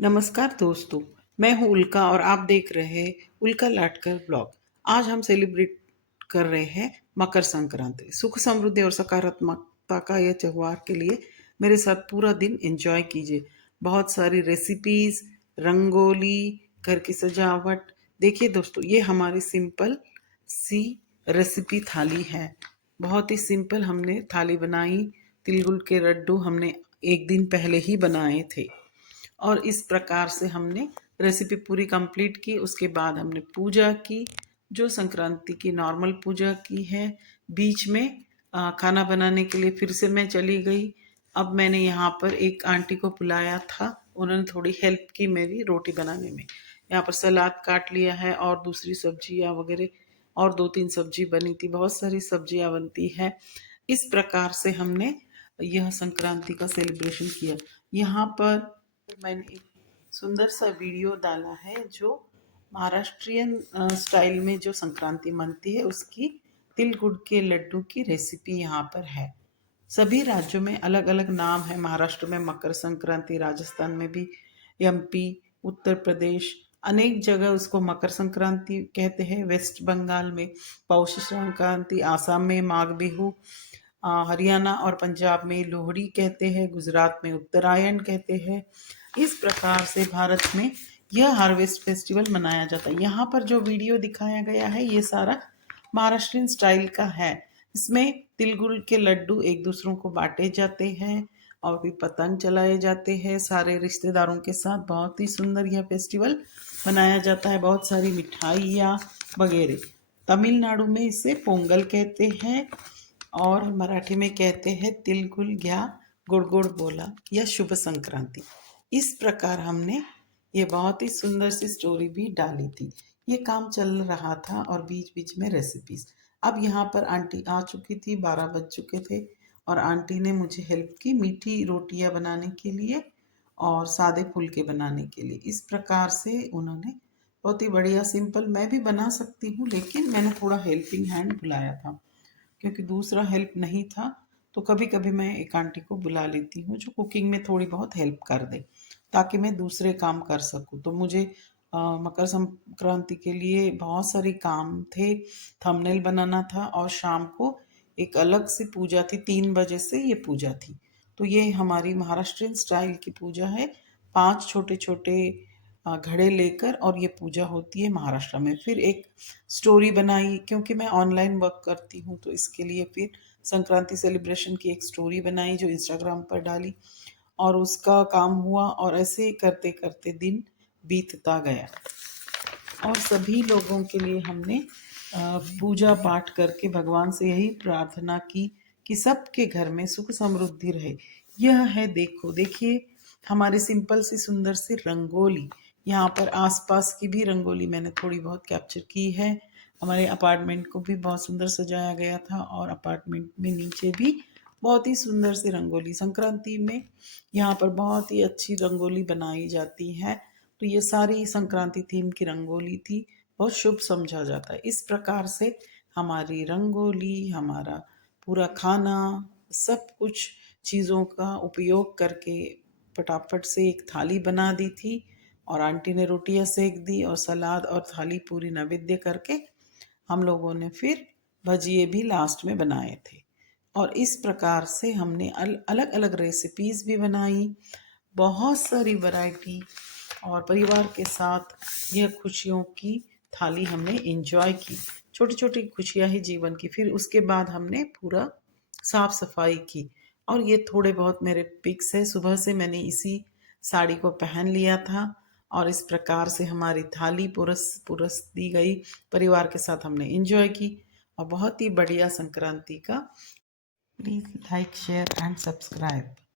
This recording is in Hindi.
नमस्कार दोस्तों, मैं हूं उल्का और आप देख रहे हैं उल्का लाटकर ब्लॉग। आज हम सेलिब्रेट कर रहे हैं मकर संक्रांति। सुख समृद्धि और सकारात्मकता का यह त्योहार के लिए मेरे साथ पूरा दिन एंजॉय कीजिए। बहुत सारी रेसिपीज, रंगोली, घर की सजावट। देखिए दोस्तों, ये हमारी सिंपल सी रेसिपी थाली है। बहुत ही सिंपल हमने थाली बनाई। तिल गुड़ के लड्डू हमने एक दिन पहले ही बनाए थे और इस प्रकार से हमने रेसिपी पूरी कंप्लीट की। उसके बाद हमने पूजा की, जो संक्रांति की नॉर्मल पूजा की है। बीच में खाना बनाने के लिए फिर से मैं चली गई। अब मैंने यहाँ पर एक आंटी को बुलाया था, उन्होंने थोड़ी हेल्प की मेरी रोटी बनाने में। यहाँ पर सलाद काट लिया है और दूसरी सब्जियाँ वगैरह, और 2-3 सब्जी बनी थी। बहुत सारी सब्जियाँ बनती है। इस प्रकार से हमने यह संक्रांति का सेलिब्रेशन किया। यहाँ पर मैंने एक सुंदर सा वीडियो डाला है, जो महाराष्ट्रियन स्टाइल में जो संक्रांति मनती है उसकी तिल गुड़ के लड्डू की रेसिपी यहाँ पर है। सभी राज्यों में अलग अलग नाम है। महाराष्ट्र में मकर संक्रांति, राजस्थान में भी, एमपी, उत्तर प्रदेश, अनेक जगह उसको मकर संक्रांति कहते हैं। वेस्ट बंगाल में पौष संक्रांति, आसाम में माघ बिहू, हरियाणा और पंजाब में लोहड़ी कहते हैं, गुजरात में उत्तरायण कहते हैं। इस प्रकार से भारत में यह हार्वेस्ट फेस्टिवल मनाया जाता है। यहाँ पर जो वीडियो दिखाया गया है ये सारा महाराष्ट्रियन स्टाइल का है। इसमें तिल गुड़ के लड्डू एक दूसरों को बांटे जाते हैं और भी पतंग चलाए जाते हैं सारे रिश्तेदारों के साथ। बहुत ही सुंदर यह फेस्टिवल मनाया जाता है। बहुत सारी मिठाइयाँ वगैरह। तमिलनाडु में इसे पोंगल कहते हैं और मराठी में कहते हैं तिल गुड़ घ्या गुड़ गुड़ बोला या शुभ संक्रांति। इस प्रकार हमने ये बहुत ही सुंदर सी स्टोरी भी डाली थी। ये काम चल रहा था और बीच बीच में रेसिपीज। अब यहाँ पर आंटी आ चुकी थी, 12 बज चुके थे और आंटी ने मुझे हेल्प की मीठी रोटियां बनाने के लिए और सादे फुलके बनाने के लिए। इस प्रकार से उन्होंने बहुत ही बढ़िया सिंपल, मैं भी बना सकती हूँ लेकिन मैंने थोड़ा हेल्पिंग हैंड बुलाया था क्योंकि दूसरा हेल्प नहीं था। तो कभी कभी मैं एक आंटी को बुला लेती हूँ जो कुकिंग में थोड़ी बहुत हेल्प कर दे, ताकि मैं दूसरे काम कर सकूँ। तो मुझे मकर संक्रांति के लिए बहुत सारे काम थे। थंबनेल बनाना था और शाम को एक अलग सी पूजा थी, 3 बजे से ये पूजा थी। तो ये हमारी महाराष्ट्रियन स्टाइल की पूजा है। 5 छोटे छोटे घड़े लेकर और ये पूजा होती है महाराष्ट्र में। फिर एक स्टोरी बनाई, क्योंकि मैं ऑनलाइन वर्क करती हूँ तो इसके लिए फिर संक्रांति सेलिब्रेशन की एक स्टोरी बनाई जो इंस्टाग्राम पर डाली और उसका काम हुआ और ऐसे करते करते दिन बीतता गया। और सभी लोगों के लिए हमने पूजा पाठ करके भगवान से यही प्रार्थना की कि सबके घर में सुख समृद्धि रहे। यह है, देखो देखिए, हमारी सिंपल सी सुंदर सी रंगोली। यहाँ पर आसपास की भी रंगोली मैंने थोड़ी बहुत कैप्चर की है। हमारे अपार्टमेंट को भी बहुत सुंदर सजाया गया था और अपार्टमेंट में नीचे भी बहुत ही सुंदर सी रंगोली। संक्रांति में यहाँ पर बहुत ही अच्छी रंगोली बनाई जाती है। तो ये सारी संक्रांति थीम की रंगोली थी, बहुत शुभ समझा जाता है। इस प्रकार से हमारी रंगोली, हमारा पूरा खाना, सब कुछ चीज़ों का उपयोग करके फटाफट से एक थाली बना दी थी और आंटी ने रोटियां सेक दी और सलाद और थाली पूरी नैवेद्य करके हम लोगों ने फिर भजिए भी लास्ट में बनाए थे। और इस प्रकार से हमने अलग अलग रेसिपीज़ भी बनाई, बहुत सारी वैरायटी, और परिवार के साथ यह खुशियों की थाली हमने एंजॉय की। छोटी छोटी खुशियाँ ही जीवन की। फिर उसके बाद हमने पूरा साफ सफाई की और ये थोड़े बहुत मेरे पिक्स है। सुबह से मैंने इसी साड़ी को पहन लिया था और इस प्रकार से हमारी थाली पुरस पुरस दी गई। परिवार के साथ हमने एंजॉय की और बहुत ही बढ़िया संक्रांति का। Please like, share and subscribe.